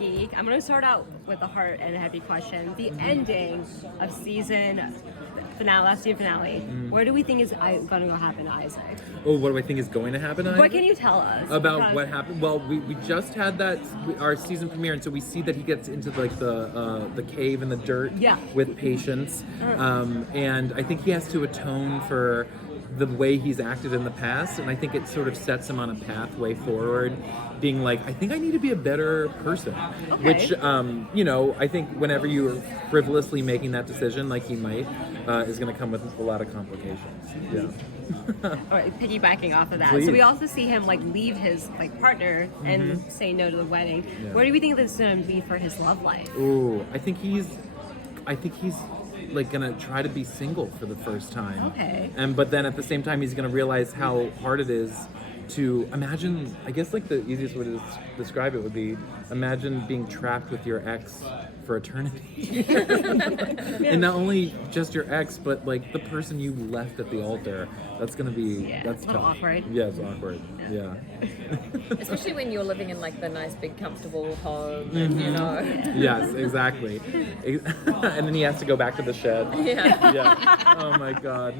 Geek. I'm going to start out with a heart and a heavy question. The ending of last season finale. Where do we think is going to happen to Isaac? Oh, what do I think is going to happen to Isaac? What can you tell us? About what happened? Well, we just had our season premiere, and so we see that he gets into like the cave in the dirt with Patience. And I think he has to atone for the way he's acted in the past, and I think it sort of sets him on a pathway forward, being like, I think I need to be a better person. Okay. Which, I think whenever you're frivolously making that decision, like he might, is going to come with a lot of complications. Yeah. All right, piggybacking off of that. Please. So we also see him leave his partner and say no to the wedding. Yeah. Where do we think this is going to be for his love life? Ooh, I think he's gonna try to be single for the first time. Okay. But then at the same time he's gonna realize how hard it is to imagine. I guess the easiest way to describe it would be imagine being trapped with your ex for eternity. And not only just your ex, but the person you left at the altar. That's gonna be that's a little tough. awkward. Yeah, it's awkward. Yeah. Especially when you're living in the nice big comfortable home, and, Yes, exactly. And then he has to go back to the shed. Yeah. Yeah. Oh my God.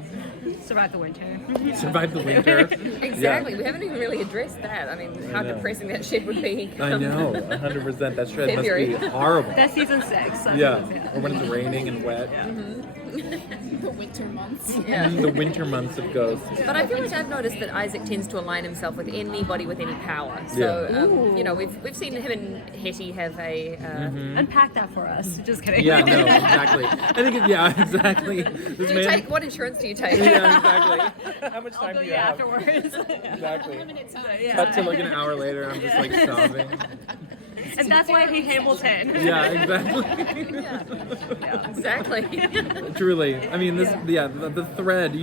Survive the winter. Survive the winter. Exactly. Yeah. We haven't even really addressed that. I mean, how depressing that shed would be. I know, 100%. That shed February. must be horrible. That's season 6. So Yeah. Or when it's raining and wet. The winter months. Yeah. The winter months of ghosts. But I feel like I've noticed that Isaac tends to align himself with anybody with any power. So, we've seen him and Hetty have a... Unpack that for us. Just kidding. Yeah, no, exactly. I think, exactly. This What insurance do you take? Yeah, exactly. How much time do you have? afterwards. Exactly. Limited time. Cut to an hour later, I'm just sobbing. And that's why I hate Hamilton. Yeah, exactly. Exactly. Truly. I mean, the thread.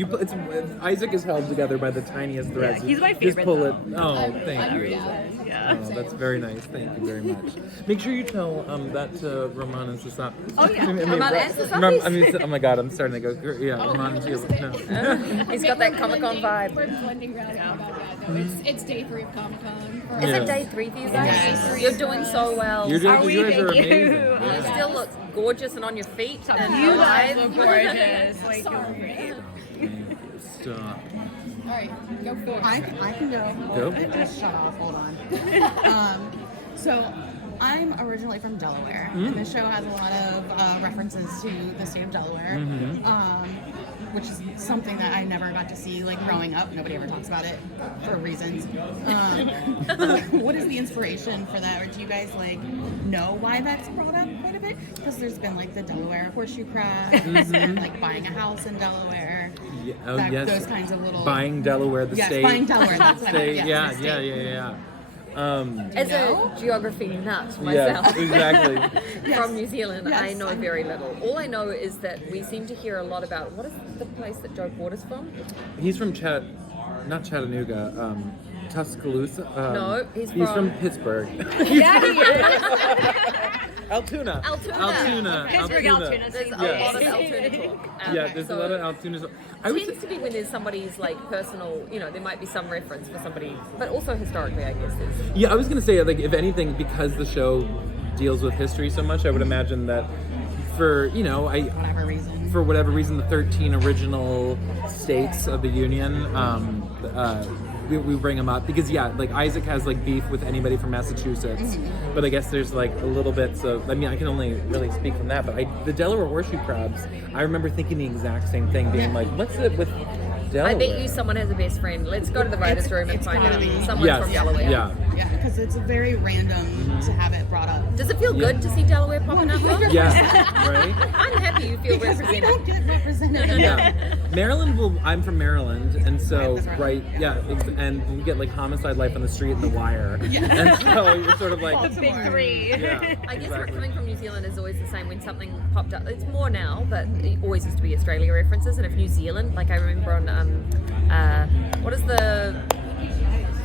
Isaac is held together by the tiniest threads. he's my Just favorite, pull though. it. Oh, thank you. Yeah. Oh, that's very nice. Thank you very much. Make sure you tell that to Roman and Sasap. Oh, yeah. Roman and Sasapis? Oh my God, I'm starting to go. Yeah, Roman and Sasap. No. He's got that Comic-Con vibe. We're blending around about that. No, it's day 3 of Comic-Con. Is it day 3 for you guys? Yes. You're doing so well. You guys are Thank you. amazing. You still look gorgeous and on your feet. And You alive. guys look gorgeous. Sorry. Stop. All right, go for it. I can go. Go. Just shut off. Hold on. So I'm originally from Delaware, and the show has a lot of references to the state of Delaware, which is something that I never got to see growing up. Nobody ever talks about it for reasons. What is the inspiration for that, or do you guys know why that's brought up quite a bit? Because there's been the Delaware horseshoe crabs, and buying a house in Delaware. Yeah, oh, yes. Those kinds of little Buying Delaware, the state. Yes, buying Delaware. That's what I meant. State. Yes, the state. Yeah. As a geography nut myself exactly. from New Zealand, Yes. I know very little. All I know is that we seem to hear a lot about, what is the place that Joe Porter's from? He's from not Chattanooga, Tuscaloosa. No, he's from from Pittsburgh. Yeah, he is. Altoona. Pittsburgh, Altoona. There's a lot of Altoona talk. Yeah, there's a lot of Altoona. It tends to be when there's somebody's personal, there might be some reference for somebody, but also historically, I guess there's. Yeah, I was gonna say if anything, because the show deals with history so much, I would imagine that for whatever reason, the 13 original states of the Union, we bring them up because Isaac has beef with anybody from Massachusetts, but I guess there's a little bit. So I mean, I can only really speak from that. But the Delaware horseshoe crabs, I remember thinking the exact same thing, being what's it with Delaware? I bet you someone has a best friend. Let's go to the writer's room and find out. Someone from Delaware. Yeah, because it's very random to have it brought up. Does it feel good to see Delaware popping up? Yeah, right. I'm happy you feel Because we represented. don't get represented. Yeah, Maryland. I'm from Maryland, and so That's right. and you get homicide life on the street and The Wire, and so you're sort of The big 3. yeah. I guess coming from New Zealand is always the same. When something popped up, it's more now, but it always used to be Australia references. And if New Zealand, I remember on what is the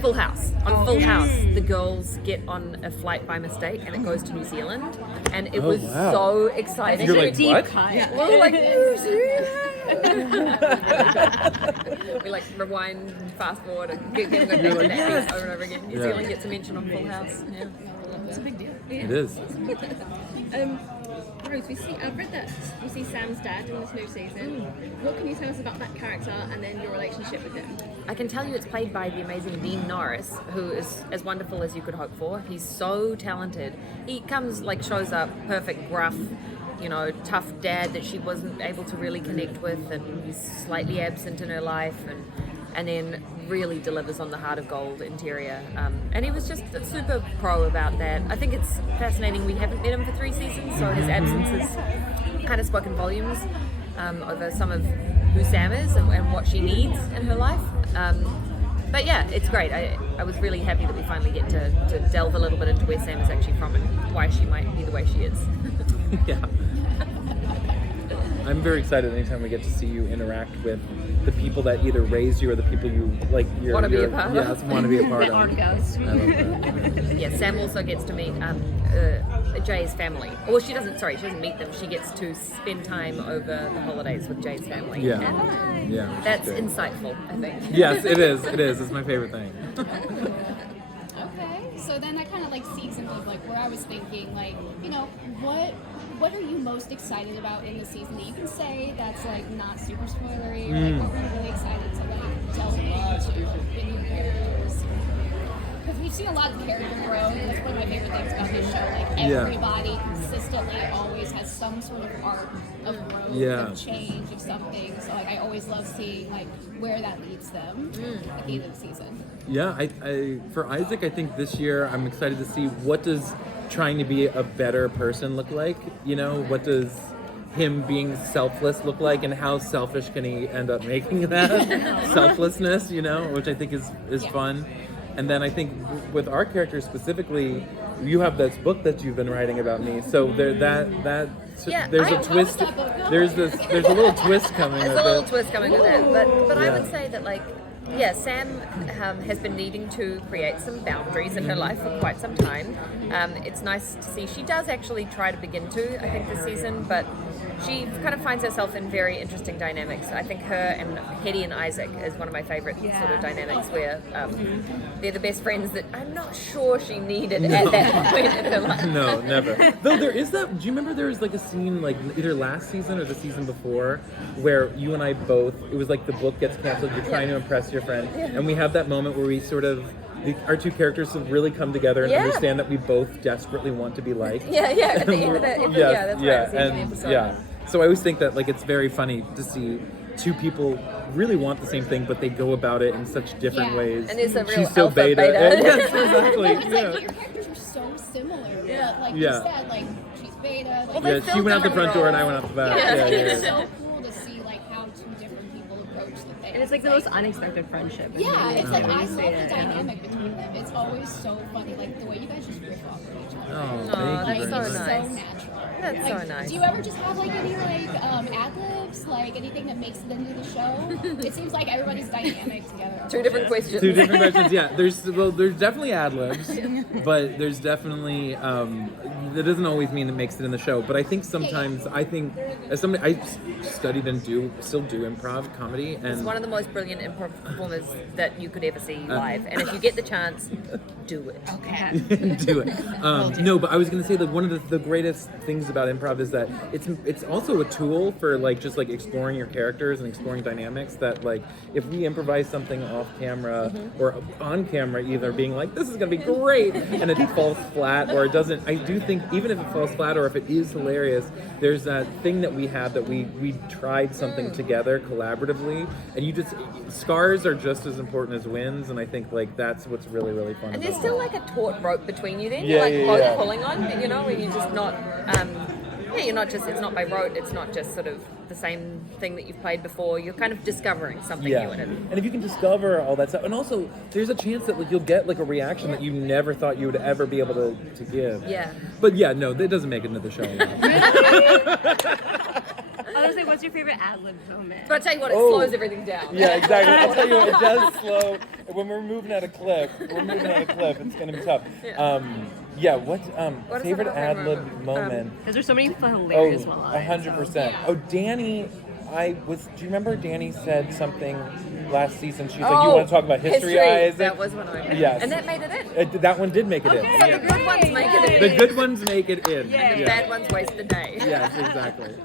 Full House? On Full House, the girls get on a flight by mistake and it goes to New Zealand, and it was wow. so exciting. You're like, Deep what? cut. Yeah. Well, New Zealand. We like rewind, fast forward, and keep going back to that piece over and over again. New Zealand gets a mention on Full House. Yeah. It's a big deal. It is. Rose, I've read that we see Sam's dad in this new season. What can you tell us about that character and then your relationship with him? I can tell you it's played by the amazing Dean Norris, who is as wonderful as you could hope for. He's so talented. He comes, shows up, perfect, gruff, tough dad that she wasn't able to really connect with, and he's slightly absent in her life, and then really delivers on the Heart of Gold interior. And he was just super pro about that. I think it's fascinating we haven't met him for 3 seasons, so his absence has kind of spoken volumes over some of who Sam is and what she needs in her life. But yeah, it's great. I was really happy that we finally get to delve a little bit into where Sam is actually from and why she might be the way she is. Yeah. I'm very excited anytime we get to see you interact with the people that either raised you or the people you Want to be a part of. Yes, want to be a part That of. aren't ghosts. I love that. Yeah, Sam also gets to meet Jay's family. Well, she doesn't meet them. She gets to spend time over the holidays with Jay's family. Yeah. And Yeah. that's great. insightful, I think. Yes, it is. It is. It's my favorite thing. Okay, so then that kind of seeds into where I was thinking, what are you most excited about in the season that you can say that's not super spoilery, or what were you really excited to delve into in your characters? Because we've seen a lot of character growth, and that's one of my favorite things about this show. Everybody consistently always has some sort of arc of growth, of change, of something. So I always love seeing where that leads them at the end of the season. Yeah, I for Isaac, I think this year I'm excited to see what does trying to be a better person look like. What does him being selfless look like, and how selfish can he end up making that selflessness? Which I think is fun. And then I think with our characters specifically, you have this book that you've been writing about me. So there's a twist. There's a little twist coming. There's a little twist coming with that. But I would say that Sam has been needing to create some boundaries in her life for quite some time. It's nice to see she does actually try to begin to, I think, this season, but she kind of finds herself in very interesting dynamics. I think her and Hetty and Isaac is one of my favorite sort of dynamics where they're the best friends that I'm not sure she needed at that point in her life. No, never. Though there is that. Do you remember there was a scene either last season or the season before where you and I both, it was the book gets canceled, you're trying to impress your friend, and we have that moment where we sort of, our two characters have really come together and understand that we both desperately want to be liked. Yeah, at the end of that, that's right. So I always think that it's very funny to see two people really want the same thing, but they go about it in such different ways. And there's a real She's so alpha, beta. beta. Yes, exactly. Your characters are so similar, but you said, she's beta. She went out the front door and I went out the back. It's so cool to see how two different people approach the thing. And it's the most unexpected friendship. Yeah, it's I love the dynamic between them. It's always so funny, the way you guys just riff off of each other. Oh, that's thank you so very much. nice. So natural. That's so nice. Do you ever just have any ad-libs, anything that makes it into the show? It seems like everybody's dynamic together. Two different questions. Two different questions. Yeah, there's definitely ad libs, but there's definitely that doesn't always mean it makes it in the show. But I think sometimes as somebody I studied and still do improv comedy, and It's one of the most brilliant improv performers that you could ever see live. And if you get the chance, do it. Okay. do it. No, but I was gonna say that one of the greatest things about improv is that it's also a tool for just exploring your characters and exploring dynamics. That if we improvise something off camera or on camera, either being this is gonna be great, and it falls flat or it doesn't. I do think even if it falls flat or if it is hilarious, there's that thing that we have that we tried something together collaboratively, and scars are just as important as wins, and I think that's what's really really fun. And about there's still a taut rope between you then. Yeah, You're yeah, both yeah. pulling on, where you're just not, you're not just, it's not by rote, it's not just sort of the same thing that you've played before. You're kind of discovering something new in it. And if you can discover all that stuff, and also there's a chance that you'll get a reaction that you never thought you would ever be able to give. Yeah. But yeah, no, that doesn't make it into the show. I was what's your favorite ad-lib moment? But I'll tell you what, it slows everything down. Yeah, exactly. I'll tell you what, it does slow. When we're moving at a clip, it's going to be tough. What Favorite is ad lib moment? Because there's so many hilarious ones. 100%. Oh, Danny. Do you remember Danny said something last season? She's like, you want to talk about history, Isaac? That was one of my Yes. And that made it in. That one did make it in. So the good ones make it in. The good ones make it in. And the bad ones waste the day. Yes, exactly.